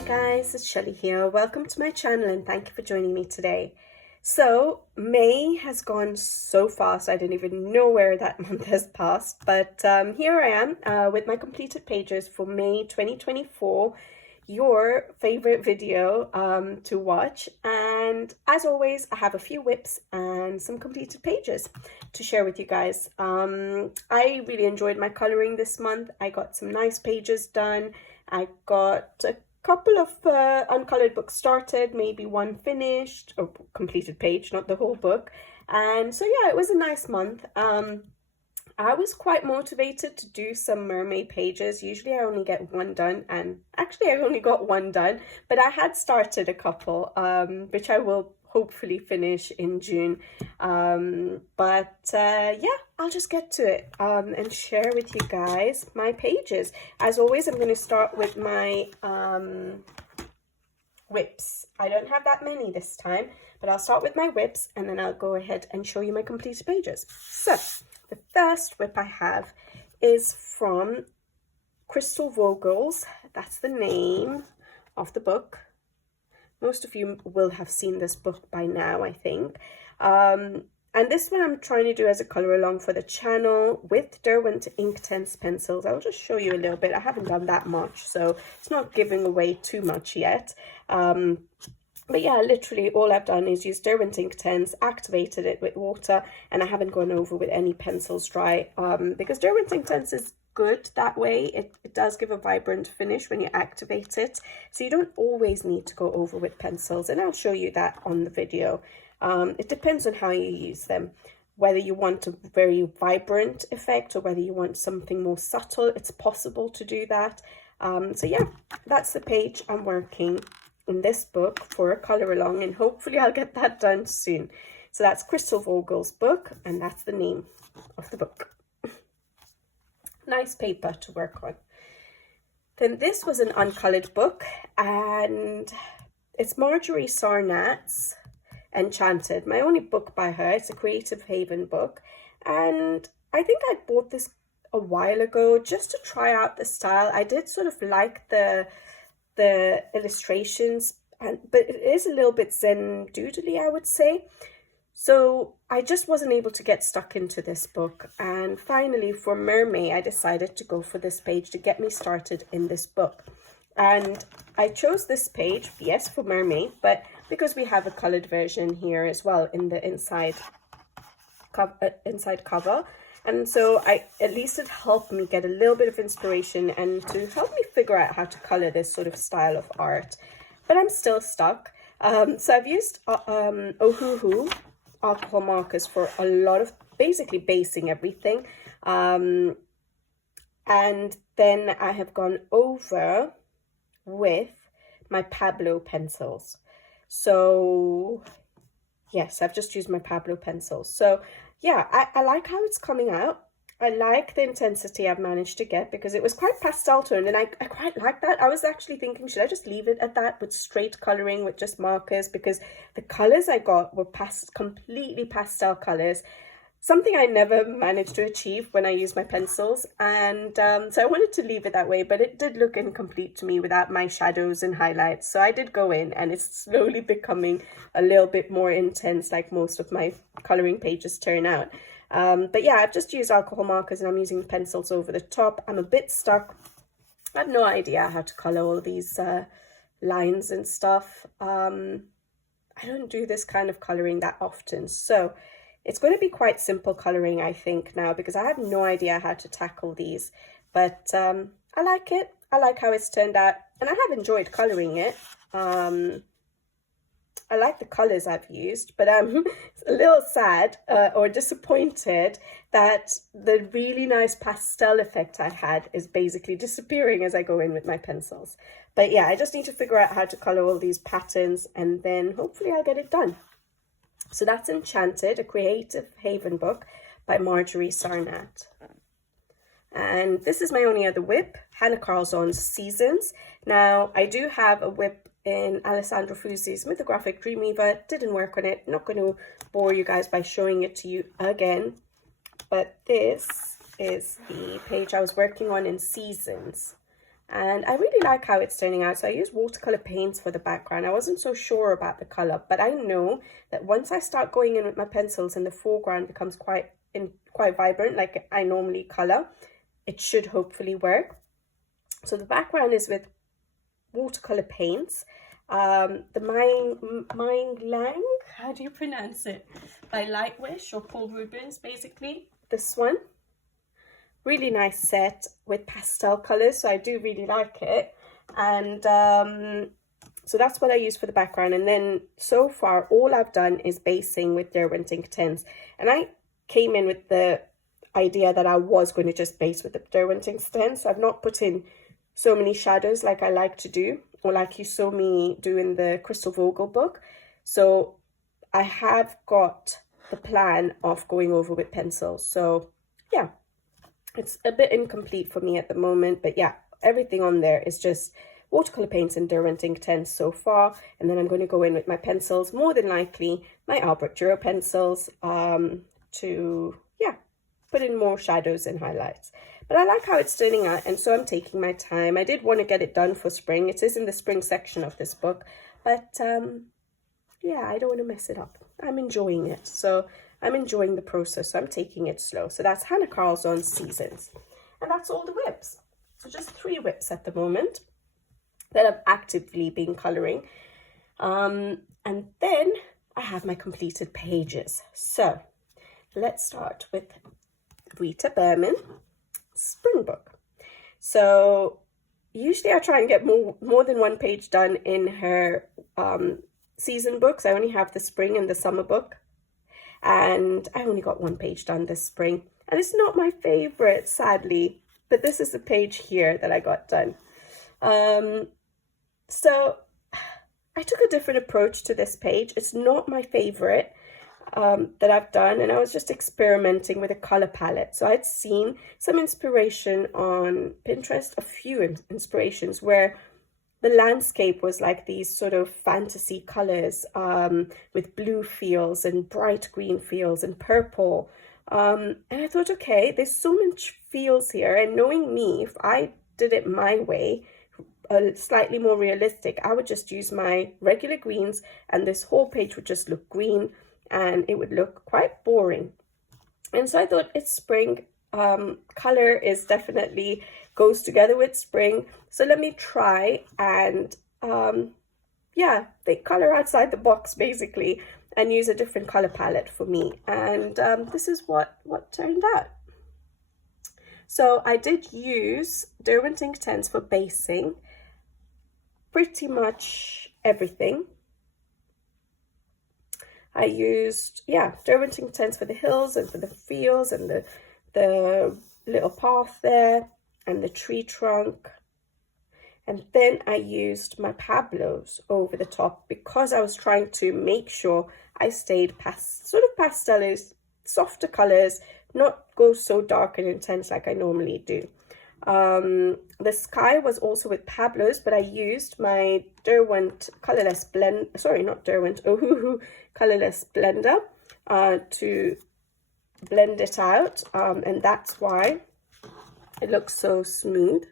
Hi guys, it's Shelly here. Welcome to my channel and thank you for joining me today. So May has gone so fast, I didn't even know where that month has passed, but here I am with my completed pages for May 2024, your favorite video to watch. And as always, I have a few whips and some completed pages to share with you guys. I really enjoyed my coloring this month. I got some nice pages done. I got a couple of uncolored books started, maybe one finished or completed page, not the whole book. And so yeah, it was a nice month. I was quite motivated to do some mermaid pages. Usually I only get one done, and actually I only got one done, but I had started a couple, which I will hopefully finish in June. Yeah, I'll just get to it and share with you guys my pages. As always, I'm going to start with my whips. I don't have that many this time, but I'll start with my whips and then I'll go ahead and show you my completed pages. So the first whip I have is from Crystal Vogels. That's the name of the book. Most of you will have seen this book by now, I think. And this one I'm trying to do as a color along for the channel with Derwent Inktense pencils. I'll just show you a little bit. I haven't done that much, so it's not giving away too much yet. But yeah, literally all I've done is use Derwent Inktense, activated it with water, and I haven't gone over with any pencils dry because Derwent Inktense is good that way. It does give a vibrant finish when you activate it, so you don't always need to go over with pencils, and I'll show you that on the video. It depends on how you use them, whether you want a very vibrant effect or whether you want something more subtle. It's possible to do that. So yeah, that's the page I'm working in this book for a color along, and hopefully I'll get that done soon. So that's Crystal Vogel's book, and that's the name of the book. Nice paper to work on. Then this was an uncolored book, and it's Marjorie Sarnat's Enchanted, my only book by her. It's a Creative Haven book, and I think I bought this a while ago just to try out the style. I did sort of like the illustrations, but it is a little bit Zen doodly, I would say. So I just wasn't able to get stuck into this book, and finally for Mermaid I decided to go for this page to get me started in this book. And I chose this page, yes, for Mermaid, but because we have a colored version here as well in the inside cover. And so at least it helped me get a little bit of inspiration and to help me figure out how to color this sort of style of art. But I'm still stuck. So I've used Ohuhu alcohol markers for a lot of basically basing everything. And then I have gone over with my Pablo pencils. So yes, I've just used my Pablo pencils. So yeah, I like how it's coming out. I like the intensity I've managed to get because it was quite pastel toned, and I quite like that. I was actually thinking, should I just leave it at that with straight coloring with just markers, because the colors I got were completely pastel colors, something I never managed to achieve when I use my pencils. And so I wanted to leave it that way, but it did look incomplete to me without my shadows and highlights. So I did go in, and it's slowly becoming a little bit more intense, like most of my coloring pages turn out. But yeah, I've just used alcohol markers and I'm using pencils over the top. I'm a bit stuck. I have no idea how to color all these lines and stuff. I don't do this kind of coloring that often, so it's going to be quite simple coloring, I think, now, because I have no idea how to tackle these. But I like it. I like how it's turned out, and I have enjoyed coloring it. I like the colors I've used, but I'm a little sad or disappointed that the really nice pastel effect I had is basically disappearing as I go in with my pencils. But yeah, I just need to figure out how to color all these patterns, and then hopefully I'll get it done. So that's Enchanted, a Creative Haven book by Marjorie Sarnat. And this is my only other whip, Hannah Carlson's Seasons. Now, I do have a whip in Alessandro Fusi's Mythographic Dreamweaver. Didn't work on it. Not going to bore you guys by showing it to you again. But this is the page I was working on in Seasons. And I really like how it's turning out. So I use watercolor paints for the background. I wasn't so sure about the color, but I know that once I start going in with my pencils and the foreground becomes quite vibrant, like I normally color, it should hopefully work. So the background is with watercolor paints. The Mind Lang, how do you pronounce it? By Lightwish or Paul Rubens, basically. This one. Really nice set with pastel colors, so I do really like it. And so that's what I use for the background. And then so far all I've done is basing with Derwent Ink 10s, and I came in with the idea that I was going to just base with the Derwent Ink 10s, so I've not put in so many shadows like I like to do, or like you saw me do in the Crystal Vogel book. So I have got the plan of going over with pencils. So yeah, it's a bit incomplete for me at the moment, but yeah, everything on there is just watercolor paints and Derwent Ink 10s so far. And then I'm going to go in with my pencils, more than likely my Albrecht Dürer pencils, to yeah, put in more shadows and highlights. But I like how it's turning out, and so I'm taking my time. I did want to get it done for spring. It is in the spring section of this book, but yeah, I don't want to mess it up. I'm enjoying it, so I'm enjoying the process, so I'm taking it slow. So that's Hannah Carlzon's Seasons. And that's all the whips. So just 3 whips at the moment that I've actively been colouring. And then I have my completed pages. So let's start with Rita Berman Spring book. So usually I try and get more than 1 page done in her season books. I only have the spring and the summer book, and I only got 1 page done this spring, and it's not my favorite, sadly, but this is the page here that I got done. So I took a different approach to this page. It's not my favorite that I've done, and I was just experimenting with a color palette. So I'd seen some inspiration on Pinterest, a few inspirations where the landscape was like these sort of fantasy colors, with blue fields and bright green fields and purple. And I thought, okay, there's so much feels here, and knowing me, if I did it my way, slightly more realistic, I would just use my regular greens and this whole page would just look green, and it would look quite boring. And so I thought, it's spring, color is definitely goes together with spring, so let me try and yeah, think color outside the box basically, and use a different color palette for me. And this is what turned out. So I did use Derwent Ink 10s for basing pretty much everything. I used, yeah, Derwent Ink 10s for the hills and for the fields and the little path there and the tree trunk. And then I used my Pablos over the top because I was trying to make sure I stayed sort of pastel-ish, softer colors, not go so dark and intense like I normally do. The sky was also with Pablos, but I used my Derwent colorless blend, sorry, not Derwent, Ohuhu colorless blender to blend it out, and that's why it looks so smooth.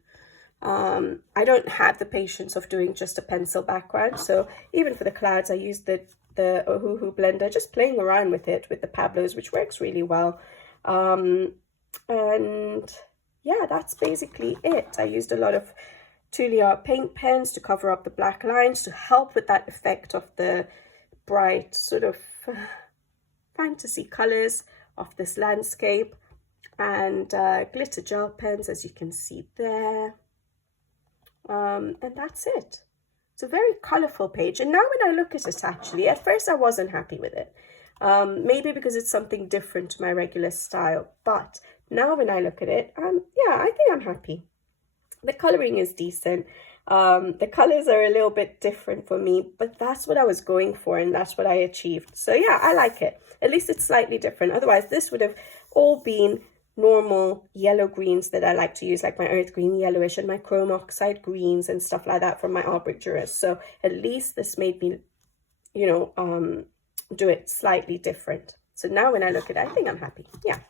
I don't have the patience of doing just a pencil background, so even for the clouds I used the Ohuhu blender, just playing around with it with the Pablos, which works really well. And yeah, that's basically it. I used a lot of Tulia paint pens to cover up the black lines to help with that effect of the bright sort of fantasy colors of this landscape, and glitter gel pens, as you can see there. And that's it. It's a very colorful page, and now when I look at it, actually at first I wasn't happy with it, maybe because it's something different to my regular style, but now when I look at it, yeah, I think I'm happy. The coloring is decent. The colors are a little bit different for me, but that's what I was going for, and that's what I achieved. So yeah, I like it. At least it's slightly different. Otherwise this would have all been normal yellow greens that I like to use, like my earth green yellowish and my chrome oxide greens and stuff like that from my Albrecht Dürer. So at least this made me, you know, do it slightly different. So now when I look at it, I think I'm happy. Yeah,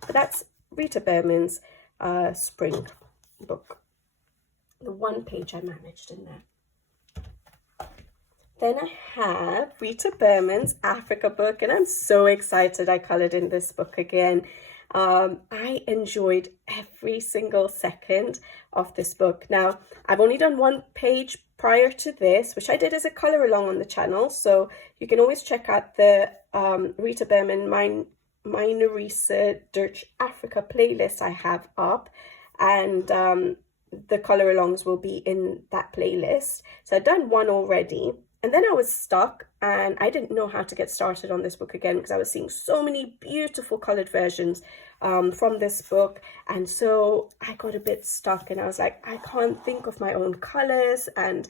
but that's Rita Berman's spring book. the one page I managed in there. Then I have Rita Berman's Africa book, and I'm so excited I coloured in this book again. I enjoyed every single second of this book. Now, I've only done one page prior to this, which I did as a colour along on the channel, so you can always check out the Rita Berman Mythographic Africa playlist I have up, and the colour alongs will be in that playlist. So I've done one already. And then I was stuck and I didn't know how to get started on this book again because I was seeing so many beautiful coloured versions from this book. And so I got a bit stuck and I was like, I can't think of my own colours. And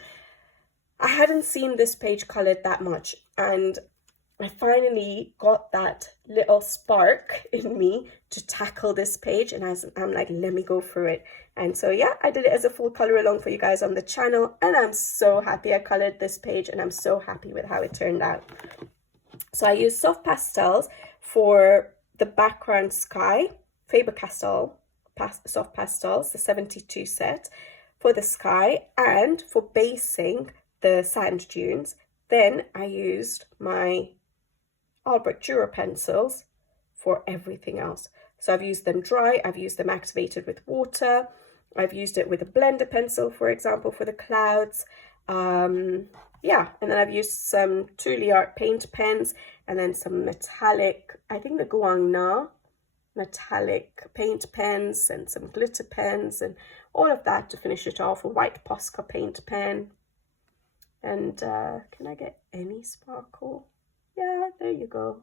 I hadn't seen this page coloured that much. And I finally got that little spark in me to tackle this page. And I'm like, let me go for it. And so, yeah, I did it as a full colour along for you guys on the channel. And I'm so happy I coloured this page. And I'm so happy with how it turned out. So I used soft pastels for the background sky. Faber-Castell soft pastels, the 72 set for the sky. And for basing the sand dunes, then I used my Albrecht Dürer pencils for everything else. So I've used them dry, I've used them activated with water, I've used it with a blender pencil, for example, for the clouds. Yeah, and then I've used some Truly Art paint pens and then some metallic, I think the Guangna metallic paint pens and some glitter pens and all of that to finish it off. A white Posca paint pen. And can I get any sparkle? Yeah, there you go.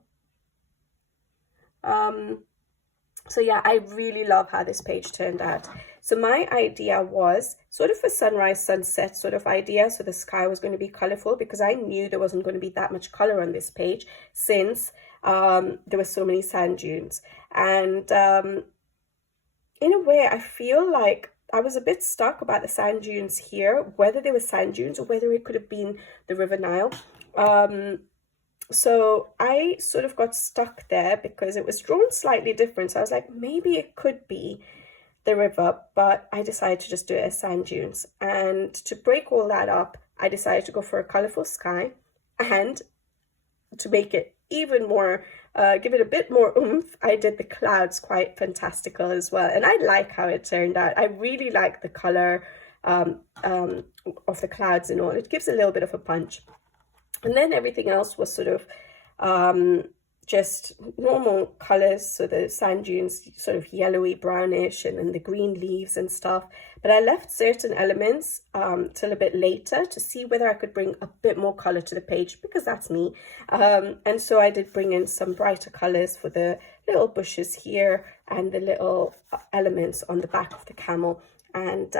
So yeah, I really love how this page turned out. So my idea was sort of a sunrise, sunset sort of idea. So the sky was going to be colorful because I knew there wasn't going to be that much color on this page since there were so many sand dunes. And in a way, I feel like I was a bit stuck about the sand dunes here, whether they were sand dunes or whether it could have been the River Nile. So I sort of got stuck there because it was drawn slightly different. So I was like, maybe it could be the river, but I decided to just do it as sand dunes. And to break all that up, I decided to go for a colorful sky, and to make it even more, give it a bit more oomph, I did the clouds quite fantastical as well. And I like how it turned out. I really like the color of the clouds and all. It gives a little bit of a punch. And then everything else was sort of just normal colors. So the sand dunes sort of yellowy, brownish, and then the green leaves and stuff. But I left certain elements till a bit later to see whether I could bring a bit more color to the page, because that's me. And so I did bring in some brighter colors for the little bushes here and the little elements on the back of the camel. And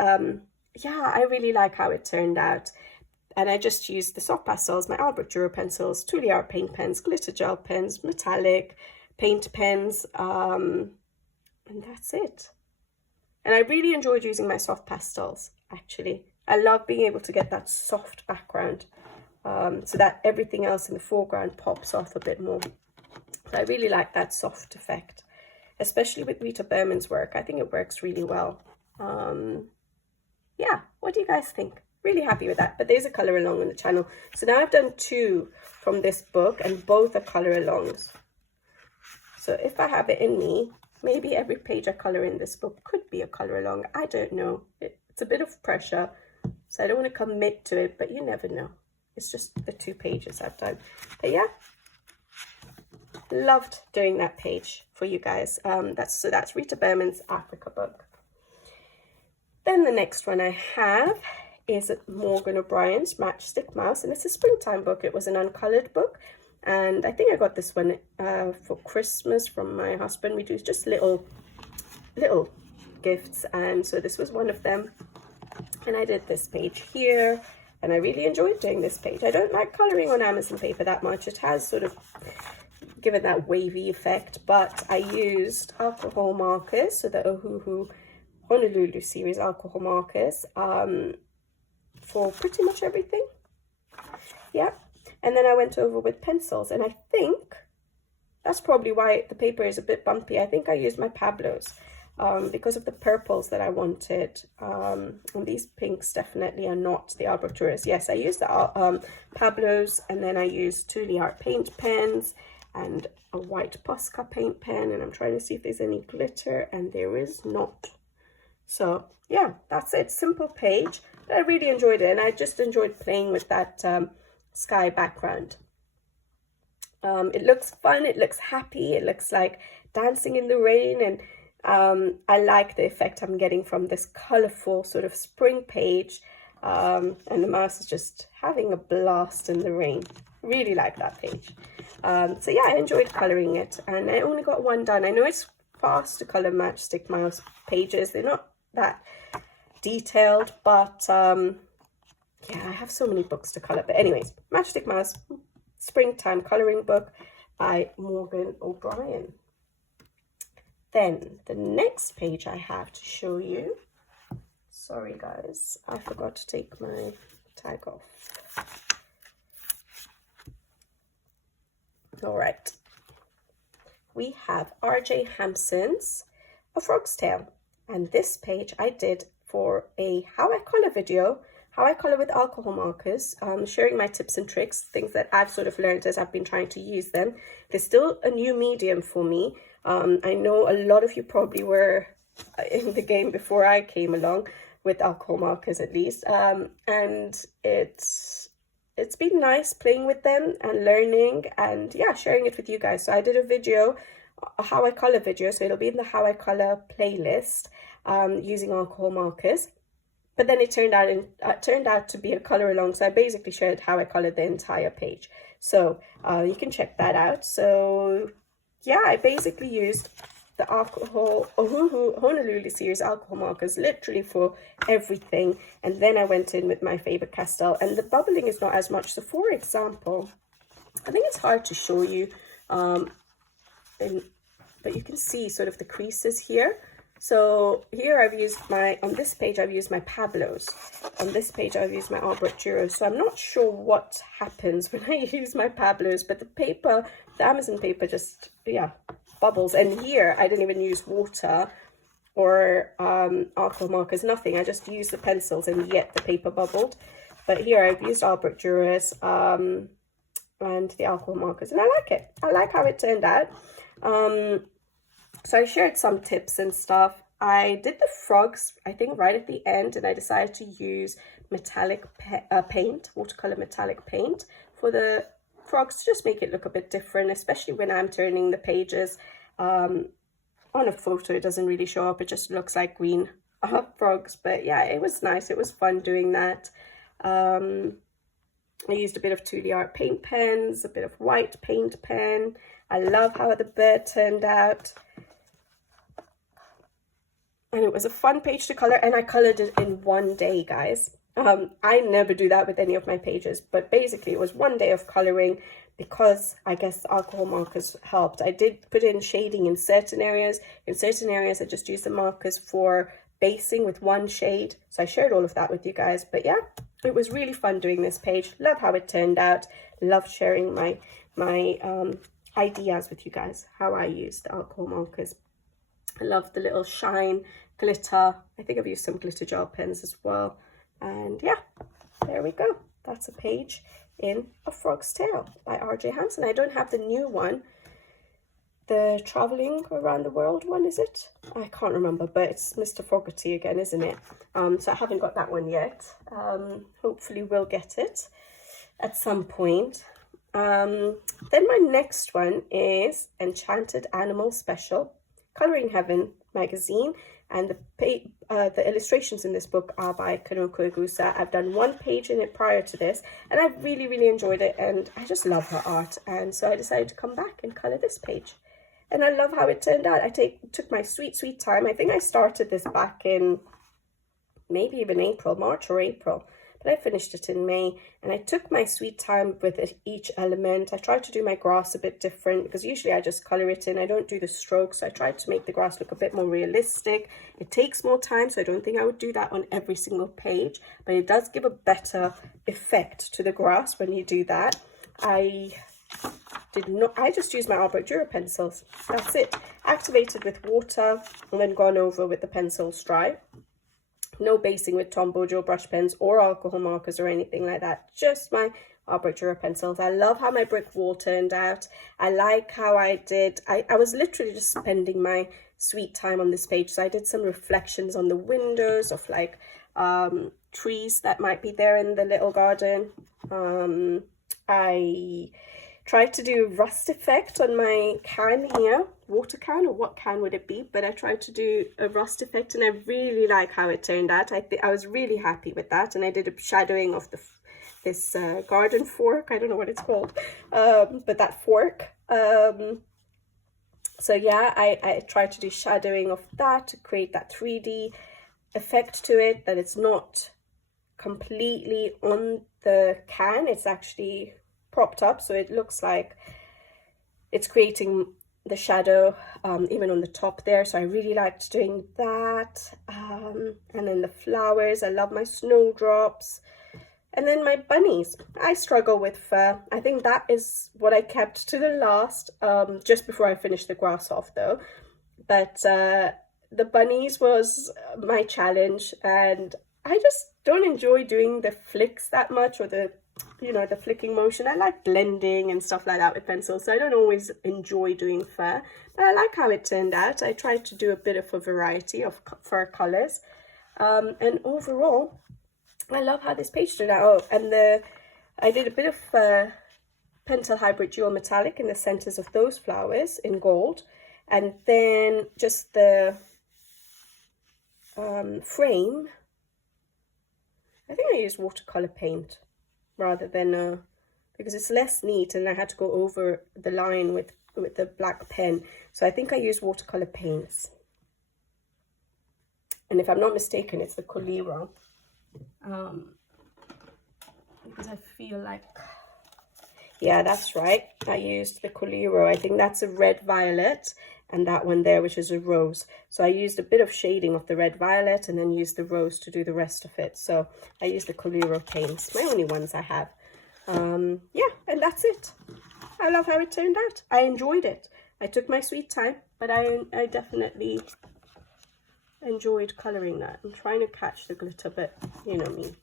yeah, I really like how it turned out. And I just used the soft pastels, my Albrecht Dürer pencils, Truly Art paint pens, glitter gel pens, metallic paint pens, and that's it. And I really enjoyed using my soft pastels, actually. I love being able to get that soft background so that everything else in the foreground pops off a bit more. So I really like that soft effect, especially with Rita Berman's work. I think it works really well. Yeah, what do you guys think? Really happy with that. But there's a color along on the channel. So now I've done 2 from this book, and both are color alongs. So if I have it in me, maybe every page I color in this book could be a color along. I don't know. It's a bit of pressure, so I don't want to commit to it, but you never know. It's just the 2 pages I've done. But yeah, loved doing that page for you guys. That's Rita Berman's Africa book. Then the next one I have is Morgan O'Brien's Matchstick Mouse, and it's a springtime book. It was an uncolored book, and I think I got this one for Christmas from my husband. We do just little gifts, and so this was one of them. And I did this page here, and I really enjoyed doing this page. I don't like coloring on Amazon paper that much. It has sort of given that wavy effect, but I used alcohol markers, so the Ohuhu Honolulu series alcohol markers, for pretty much everything. Yeah, and then I went over with pencils, and I think that's probably why the paper is a bit bumpy. I think I used my Pablo's because of the purples that I wanted. And these pinks definitely are not the Alberturas. Yes, I used the Pablo's, and then I used 2D Art paint pens and a white Posca paint pen, and I'm trying to see if there's any glitter, and there is not. So yeah, that's it. Simple page, but I really enjoyed it, and I just enjoyed playing with that sky background. It looks fun, it looks happy, it looks like dancing in the rain, and I like the effect I'm getting from this colorful sort of spring page, and the mouse is just having a blast in the rain. Really like that page. So yeah, I enjoyed coloring it, and I only got one done. I know it's fast to color Matchstick Mouse pages. They're not that detailed, but yeah, I have so many books to color. But anyways, Matchstick Mouse Springtime Coloring Book by Morgan O'Brien. Then the next page I have to show you, sorry guys, I forgot to take my tag off. All right, we have R.J. Hampson's A Frog's Tale, and this page I did for a How I Color video, how I color with alcohol markers, sharing my tips and tricks, things that I've sort of learned as I've been trying to use them. There's still a new medium for me. I know a lot of you probably were in the game before I came along, with alcohol markers at least, and it's been nice playing with them and learning, and yeah, sharing it with you guys. So I did a video, a How I Color video, so it'll be in the How I Color playlist, using alcohol markers. But then it turned out to be a color along, so I basically shared how I colored the entire page. So you can check that out. So yeah, I basically used the Honolulu series alcohol markers literally for everything, and then I went in with my Faber-Castell, and the bubbling is not as much. So for example, I think it's hard to show you, but you can see sort of the creases here. So here I've used on this page I've used my Pablo's, on this page I've used my Alberturas. So I'm not sure what happens when I use my Pablo's, but the paper, the Amazon paper just, yeah, bubbles. And here I didn't even use water or alcohol markers, nothing. I just used the pencils, and yet the paper bubbled. But here I've used Alberturas and the alcohol markers, and I like it. I like how it turned out. So I shared some tips and stuff. I did the frogs, I think, right at the end, and I decided to use metallic paint, watercolor metallic paint for the frogs to just make it look a bit different, especially when I'm turning the pages. On a photo, it doesn't really show up. It just looks like green frogs. But yeah, it was nice. It was fun doing that. I used a bit of 2D Art paint pens, a bit of white paint pen. I love how the bird turned out. And it was a fun page to color, and I colored it in one day, guys. I never do that with any of my pages, but basically it was one day of coloring, because I guess alcohol markers helped. I did put in shading in certain areas. In certain areas, I just used the markers for basing with one shade. So I shared all of that with you guys. But yeah, it was really fun doing this page. Love how it turned out. Love sharing my ideas with you guys, how I used the alcohol markers. I love the little shine, glitter. I think I've used some glitter gel pens as well. And yeah, there we go. That's a page in A Frog's Tale by R.J. Hampson. I don't have the new one, the traveling around the world one, is it? I can't remember, but it's Mr. Fogarty again, isn't it? So I haven't got that one yet. Hopefully we'll get it at some point. Then my next one is Enchanted Animal Special, Coloring Heaven magazine, and the illustrations in this book are by Kanoko Egusa. I've done one page in it prior to this, and I really enjoyed it, and I just love her art, and so I decided to come back and color this page, and I love how it turned out. I took my sweet time. I think I started this back in maybe even March or April, but I finished it in May, and I took my sweet time with each element. I tried to do my grass a bit different, because usually I just color it in. I don't do the strokes, so I tried to make the grass look a bit more realistic. It takes more time, so I don't think I would do that on every single page, but it does give a better effect to the grass when you do that. I I just used my Albert Dürer pencils. That's it. Activated with water and then gone over with the pencils dry. No basing with Tombow Joe brush pens or alcohol markers or anything like that. Just my Albert Dürer pencils. I love how my brick wall turned out. I like how I did. I was literally just spending my sweet time on this page. So I did some reflections on the windows of like trees that might be there in the little garden. I tried to do rust effect on my can here, water can, or what can would it be, but I tried to do a rust effect and I really like how it turned out. I was really happy with that, and I did a shadowing of this garden fork. I don't know what it's called, but that fork. So yeah, I tried to do shadowing of that to create that 3D effect to it, that it's not completely on the can, it's actually propped up, so it looks like it's creating the shadow even on the top there. So I really liked doing that. And then the flowers, I love my snowdrops. And then my bunnies, I struggle with fur. I think that is what I kept to the last, just before I finished the grass off though. But the bunnies was my challenge, and I just don't enjoy doing the flicks that much, or the the flicking motion. I like blending and stuff like that with pencils, so I don't always enjoy doing fur, but I like how it turned out. I tried to do a bit of a variety of fur colors, and overall I love how this page turned out. Oh, and I did a bit of Pentel Hybrid Dual Metallic in the centers of those flowers in gold, and then just the frame, I think I used watercolor paint rather than because it's less neat, and I had to go over the line with the black pen, so I think I used watercolor paints, and if I'm not mistaken it's the Coliro, because I feel like, yeah, that's right, I used the Coliro. I think that's a red violet, and that one there, which is a rose. So I used a bit of shading of the red violet and then used the rose to do the rest of it. So I used the Coliro paints, my only ones I have. Yeah, and that's it. I love how it turned out. I enjoyed it. I took my sweet time, but I definitely enjoyed colouring that. I'm trying to catch the glitter, but you know me.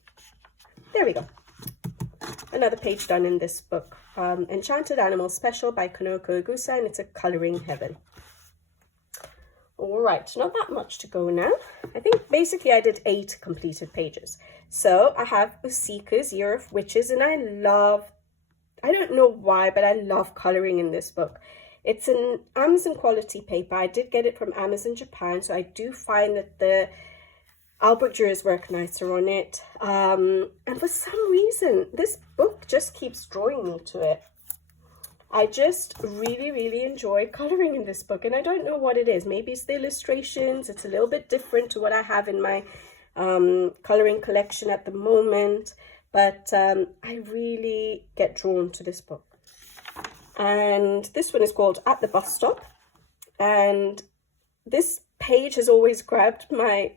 There we go. Another page done in this book. Enchanted Animals Special by Konoko Igusa, and it's a colouring heaven. All right, not that much to go now. I think basically I did 8 completed pages. So I have Usika's Year of Witches, and I don't know why, but I love colouring in this book. It's an Amazon quality paper. I did get it from Amazon Japan, so I do find that the Albert Dürer's work nicer on it. And for some reason, this book just keeps drawing me to it. I just really, really enjoy colouring in this book, and I don't know what it is. Maybe it's the illustrations. It's a little bit different to what I have in my colouring collection at the moment, but I really get drawn to this book. And this one is called At the Bus Stop, and this page has always grabbed my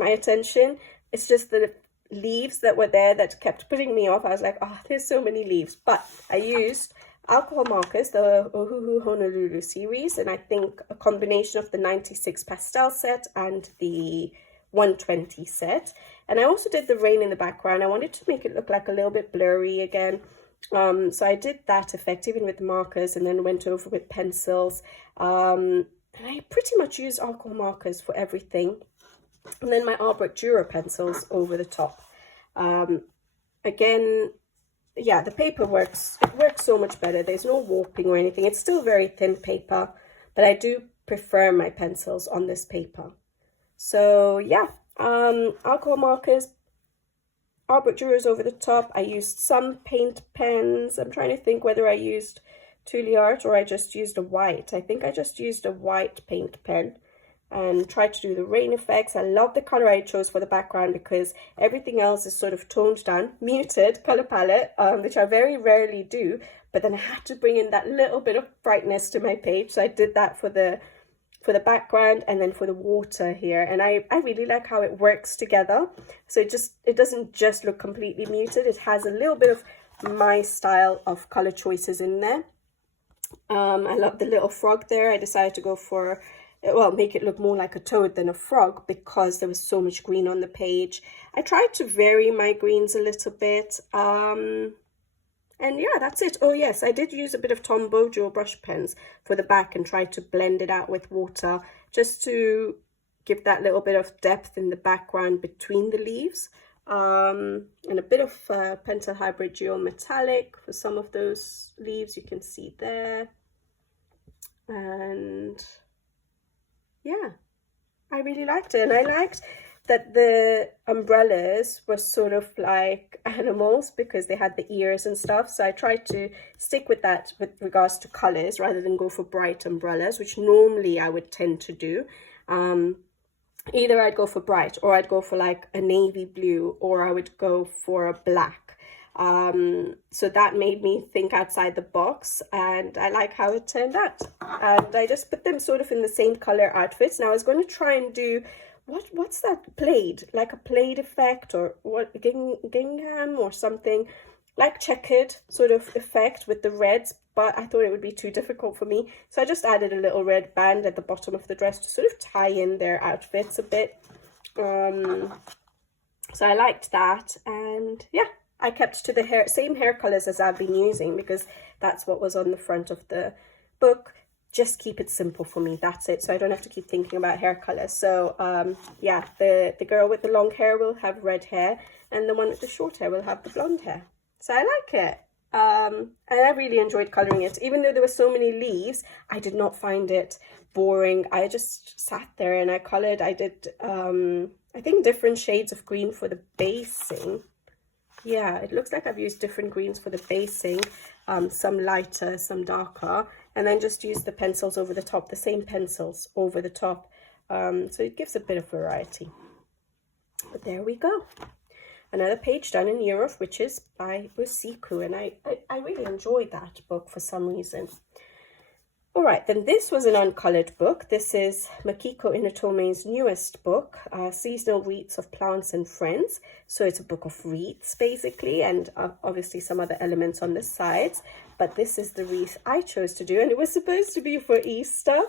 attention. It's just the leaves that were there that kept putting me off. I was like, oh, there's so many leaves, but I used alcohol markers, the Ohuhu Honolulu series, and I think a combination of the 96 pastel set and the 120 set. And I also did the rain in the background. I wanted to make it look like a little bit blurry again, so I did that effect even with the markers, and then went over with pencils, and I pretty much use alcohol markers for everything, and then my Albert Dürer pencils over the top. Again, yeah, the paper works so much better. There's no warping or anything. It's still very thin paper, but I do prefer my pencils on this paper. So yeah, alcohol markers, Albert Dürer's over the top. I used some paint pens. I'm trying to think whether I used Tule Art or I just used a white. I think I just used a white paint pen and tried to do the rain effects. I love the color I chose for the background because everything else is sort of toned down, muted color palette, which I very rarely do, but then I had to bring in that little bit of brightness to my page, so I did that for the background and then for the water here, and I really like how it works together. So it doesn't just look completely muted. It has a little bit of my style of color choices in there. I love the little frog there. I decided to go for, well, make it look more like a toad than a frog because there was so much green on the page. I tried to vary my greens a little bit. And yeah, that's it. Oh yes, I did use a bit of Tom Bojo brush pens for the back and try to blend it out with water just to give that little bit of depth in the background between the leaves. And a bit of Pentel Hybrid Geometallic for some of those leaves you can see there. And yeah, I really liked it. And I liked that the umbrellas were sort of like animals because they had the ears and stuff. So I tried to stick with that with regards to colors rather than go for bright umbrellas, which normally I would tend to do. Either I'd go for bright or I'd go for like a navy blue or I would go for a black. So that made me think outside the box and I like how it turned out. And I just put them sort of in the same color outfits. Now I was going to try and do, what's that plaid? Like a plaid effect or what, gingham or something. Like checkered sort of effect with the reds, but I thought it would be too difficult for me. So I just added a little red band at the bottom of the dress to sort of tie in their outfits a bit. So I liked that. And yeah, I kept to the same hair colors as I've been using because that's what was on the front of the book. Just keep it simple for me. That's it. So I don't have to keep thinking about hair colors. So yeah, the girl with the long hair will have red hair and the one with the short hair will have the blonde hair. So I like it. And I really enjoyed colouring it. Even though there were so many leaves, I did not find it boring. I just sat there and I coloured. I did, I think, different shades of green for the basing. Yeah, it looks like I've used different greens for the basing. Some lighter, some darker. And then just used the pencils over the top, the same pencils over the top. So it gives a bit of variety. But there we go. Another page done in Europe, which is by Usiku, and I really enjoyed that book for some reason. All right, then this was an uncoloured book. This is Makiko Inotome's newest book, Seasonal Wreaths of Plants and Friends. So it's a book of wreaths, basically, and obviously some other elements on the sides. But this is the wreath I chose to do, and it was supposed to be for Easter.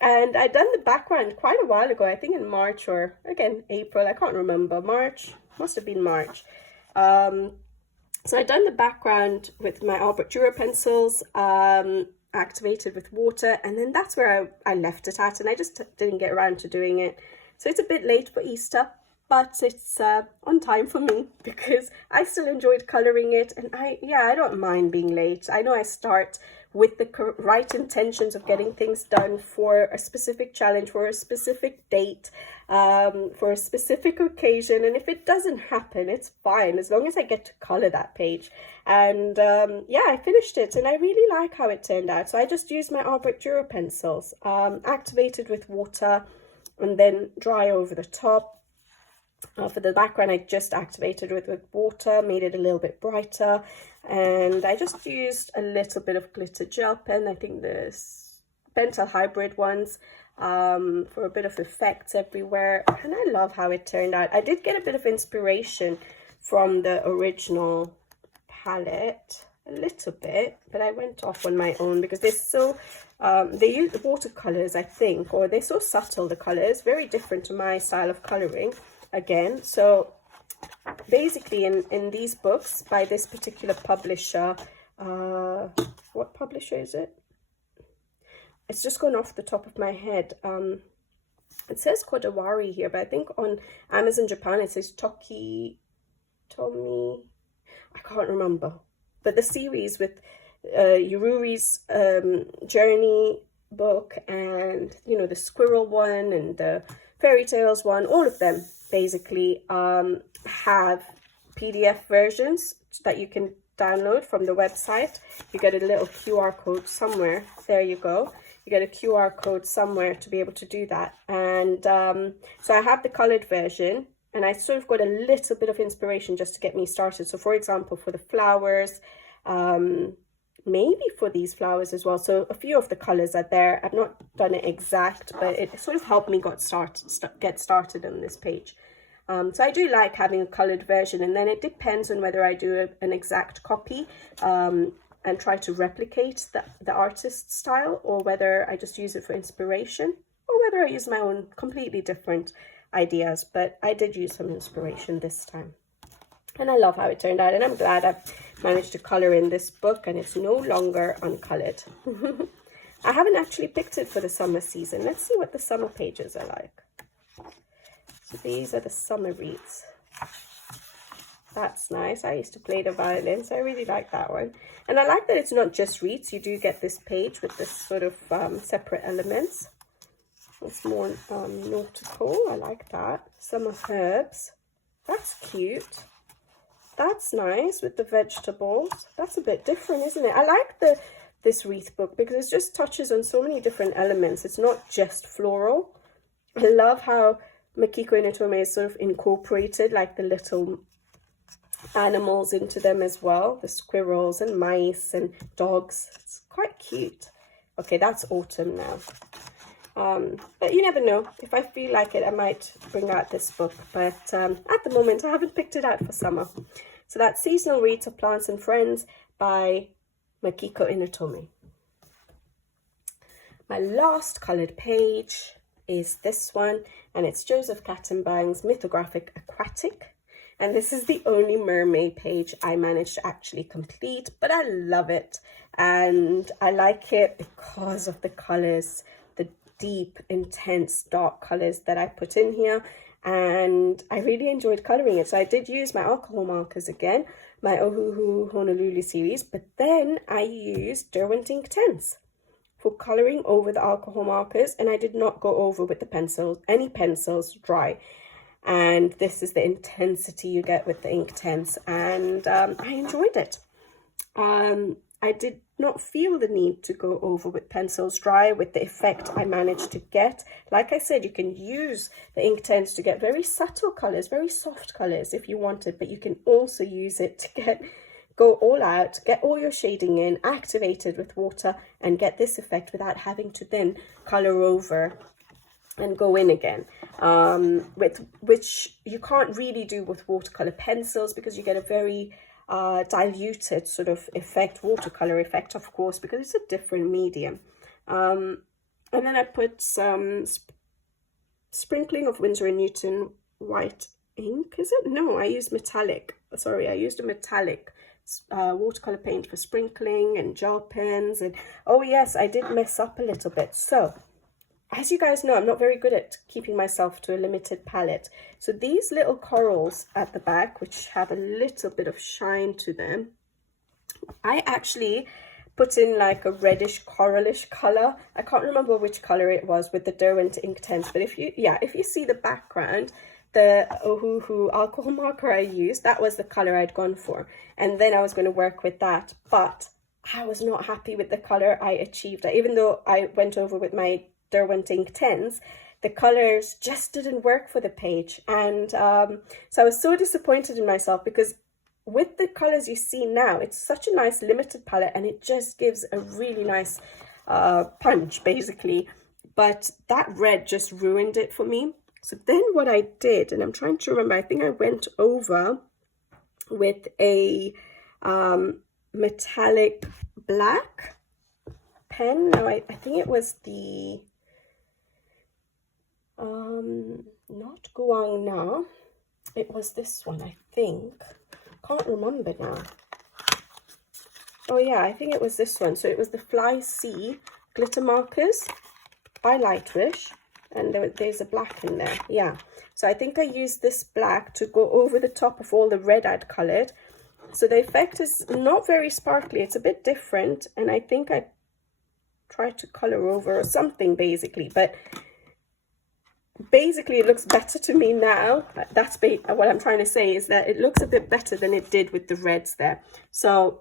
And I'd done the background quite a while ago, I think in March or, again, April, I can't remember, March. Must have been March. So I'd done the background with my Albert Dürer pencils, activated with water, and then that's where I left it at, and I just didn't get around to doing it. So it's a bit late for Easter, but it's on time for me because I still enjoyed colouring it, and I don't mind being late. I know I start with the right intentions of getting things done for a specific challenge, for a specific date, for a specific occasion, and if it doesn't happen, it's fine as long as I get to colour that page. And yeah, I finished it and I really like how it turned out. So I just used my Albert Dürer pencils, activated with water and then dry over the top. For the background, I just activated with water, made it a little bit brighter, and I just used a little bit of glitter gel pen. I think the Pentel Hybrid ones, for a bit of effects everywhere, and I love how it turned out. I did get a bit of inspiration from the original palette, a little bit, but I went off on my own because they're so they use watercolors, I think, or they're so subtle, the colors, very different to my style of coloring. Again, so basically in these books by this particular publisher, what publisher is it? It's just gone off the top of my head. It says Kodawari here, but I think on Amazon Japan it says Tomi, I can't remember. But the series with Yururi's journey book, and you know, the squirrel one and the fairy tales one, all of them basically have PDF versions that you can download from the website. You get a little QR code somewhere. There you go. You get a QR code somewhere to be able to do that. And so I have the colored version, and I sort of got a little bit of inspiration just to get me started. So for example, for the flowers, maybe for these flowers as well. So a few of the colors are there. I've not done it exact, but it sort of helped me get started on this page. So I do like having a coloured version, and then it depends on whether I do an exact copy and try to replicate the artist's style, or whether I just use it for inspiration, or whether I use my own completely different ideas. But I did use some inspiration this time. And I love how it turned out, and I'm glad I've managed to colour in this book and it's no longer uncoloured. I haven't actually picked it for the summer season. Let's see what the summer pages are like. So these are the summer wreaths. That's nice. I used to play the violin, so I really like that one. And I like that it's not just wreaths. You do get this page with this sort of separate elements. It's more nautical. I like that. Summer herbs. That's cute. That's nice with the vegetables. That's a bit different, isn't it? I like this wreath book because it just touches on so many different elements. It's not just floral. I love how Makiko Inotome is sort of incorporated like the little animals into them as well. The squirrels and mice and dogs. It's quite cute. Okay, that's autumn now. But you never know. If I feel like it, I might bring out this book. But at the moment, I haven't picked it out for summer. So that's Seasonal Wreaths of Plants and Friends by Makiko Inotome. My last coloured page is this one, and it's Joseph Kattenbang's Mythographic Aquatic. And this is the only mermaid page I managed to actually complete, but I love it. And I like it because of the colours, the deep, intense, dark colours that I put in here. And I really enjoyed colouring it. So I did use my alcohol markers again, my Ohuhu Honolulu series, but then I used Derwent Inktense for colouring over the alcohol markers, and I did not go over with the pencils, any pencils dry. And this is the intensity you get with the Inktense, and I enjoyed it. I did not feel the need to go over with pencils dry with the effect I managed to get. Like I said, you can use the Inktense to get very subtle colours, very soft colours if you wanted, but you can also use it to go all out, get all your shading in, activated with water, and get this effect without having to then colour over and go in again, which you can't really do with watercolour pencils, because you get a very diluted sort of effect, watercolor effect, of course, because it's a different medium. And then I put some sprinkling of Winsor & Newton white ink, is it? No, I used metallic. Sorry, I used a metallic watercolor paint for sprinkling, and gel pens, and oh yes, I did mess up a little bit. So as you guys know, I'm not very good at keeping myself to a limited palette. So these little corals at the back, which have a little bit of shine to them, I actually put in like a reddish coralish color. I can't remember which color it was with the Derwent Inktense, but if you see the background, the Ohuhu alcohol marker I used, that was the color I'd gone for. And then I was going to work with that, but I was not happy with the color I achieved. Even though I went over with my Derwent Inktense, the colors just didn't work for the page, and so I was so disappointed in myself, because with the colors you see now, it's such a nice limited palette, and it just gives a really nice punch basically, but that red just ruined it for me. So then what I did, and I'm trying to remember, I think I went over with a metallic black pen. No, I think it was the not Guang Na, it was this one, I think. Can't remember now. Oh yeah, I think it was this one. So it was the Fly Sea glitter markers by Lightwish, and there's a black in there. Yeah, so I think I used this black to go over the top of all the red I'd colored. So the effect is not very sparkly, it's a bit different, and I think I tried to color over or something basically, but basically it looks better to me now. That's what I'm trying to say, is that it looks a bit better than it did with the reds there. So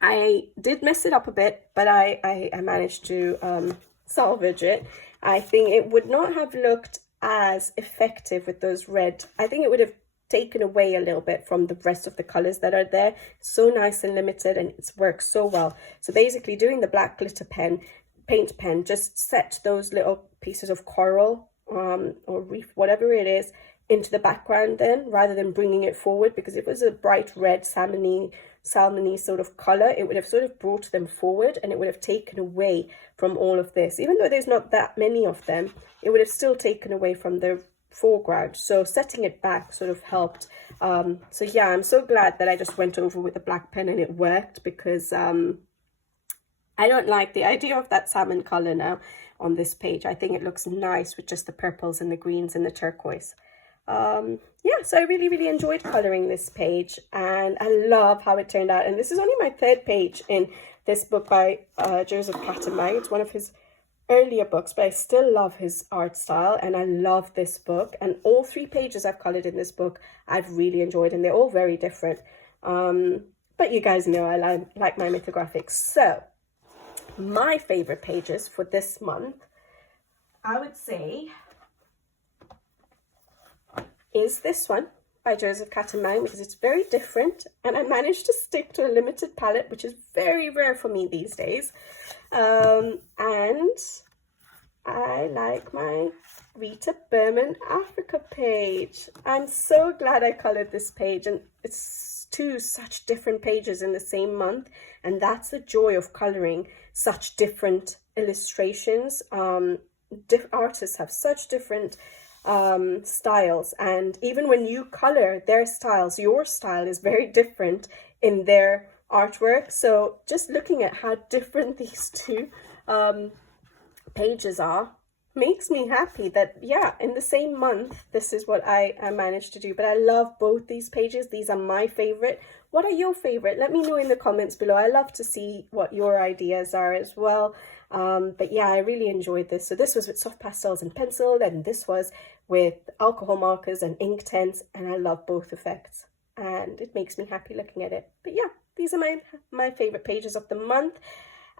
I did mess it up a bit, but I managed to salvage it. I think it would not have looked as effective with those red. I think it would have taken away a little bit from the rest of the colors that are there. So nice and limited, and it's worked so well. So basically doing the black glitter paint pen, just set those little pieces of coral or reef, whatever it is, into the background then, rather than bringing it forward, because if it was a bright red salmony sort of color, it would have sort of brought them forward and it would have taken away from all of this. Even though there's not that many of them, it would have still taken away from the foreground. So setting it back sort of helped. So yeah, I'm so glad that I just went over with a black pen and it worked, because I don't like the idea of that salmon color now on this page. I think it looks nice with just the purples and the greens and the turquoise. Yeah, so I really enjoyed coloring this page, and I love how it turned out. And this is only my third page in this book by Joseph Cattermang. It's one of his earlier books, but I still love his art style, and I love this book. And all 3 pages I've colored in this book I've really enjoyed, and they're all very different. But you guys know I like my mythographics. So my favorite pages for this month, I would say, is this one by Joseph Cattermang, because it's very different, and I managed to stick to a limited palette, which is very rare for me these days. And I like my Rita Berman Africa page. I'm so glad I colored this page, and it's 2 such different pages in the same month, and that's the joy of coloring such different illustrations. Artists have such different styles, and even when you color their styles, your style is very different in their artwork. So just looking at how different these 2 pages are makes me happy that, yeah, in the same month this is what I managed to do. But I love both these pages. These are my favorite. What are your favorite? Let me know in the comments below. I love to see what your ideas are as well. But yeah, I really enjoyed this. So this was with soft pastels and pencil, and this was with alcohol markers and ink tints, and I love both effects, and it makes me happy looking at it. But yeah, these are my favorite pages of the month.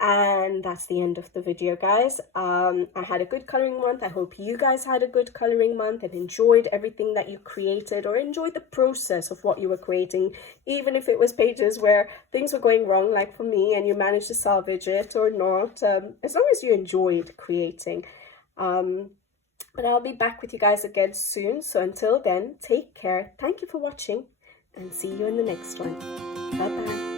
And that's the end of the video, guys. I had a good coloring month. I hope you guys had a good coloring month and enjoyed everything that you created, or enjoyed the process of what you were creating, even if it was pages where things were going wrong, like for me, and you managed to salvage it or not, as long as you enjoyed creating. But I'll be back with you guys again soon. So until then, take care. Thank you for watching, and see you in the next one. Bye bye.